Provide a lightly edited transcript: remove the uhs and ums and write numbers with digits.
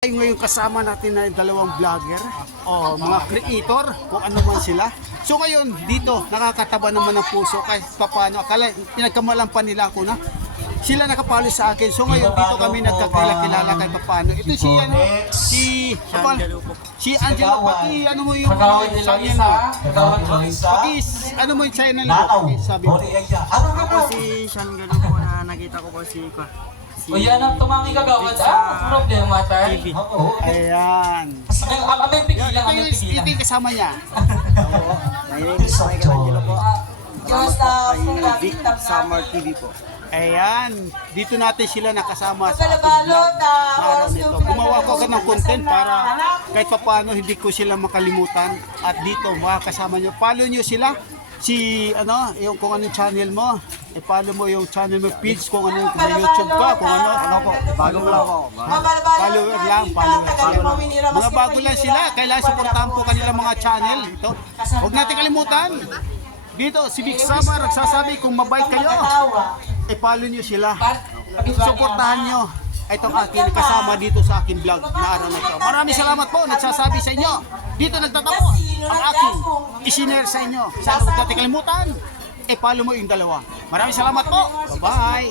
Ngayon kasama natin na dalawang vlogger o mga creator kung ano man sila. So ngayon dito nakakataba naman ng puso kahit paano. Akala pinagkamalan pa nila ako na sila nakapalo sa akin. So ngayon dito kami nagkakilala kahit paano. Ito si ano si Angelo pati ano mo yung channel mo. Pati ano mo yung channel mo. Sabi mo. Ako si Sean Galo po na nakita ko po si O yan ang tumangi kagawad. Problema tayo. Ayan. Aming pigilan, aming pigilan. Ito yung kasama niya. My name is Michael Angelo po. Salamat Vic Summer TV po. Ayan, dito natin sila nakasama sa ating vlog na araw nito. Gumawa ko agad ng content para kahit paano hindi ko sila makalimutan. At dito makakasama nyo. Follow nyo sila. Si ano, yung kung anong channel mo, follow mo yung channel mo, feeds kung ano, kung may YouTube ka, kung ano po, Bago lang po. follower lang. Mga bago lang sila, kailangan supportahan po kanilang mga channel. Ito, huwag natin kalimutan. Dito, si Vic Summer, nagsasabi kung mabait kayo, follow nyo sila. Supportahan nyo. Itong aking kasama dito sa aking vlog na araw na ito. Maraming salamat po, nagsasabi sa inyo. Dito nagtatapos ang aking isinare sa inyo. Sana huwag natin kalimutan, follow mo yung dalawa. Maraming salamat po. Bye-bye.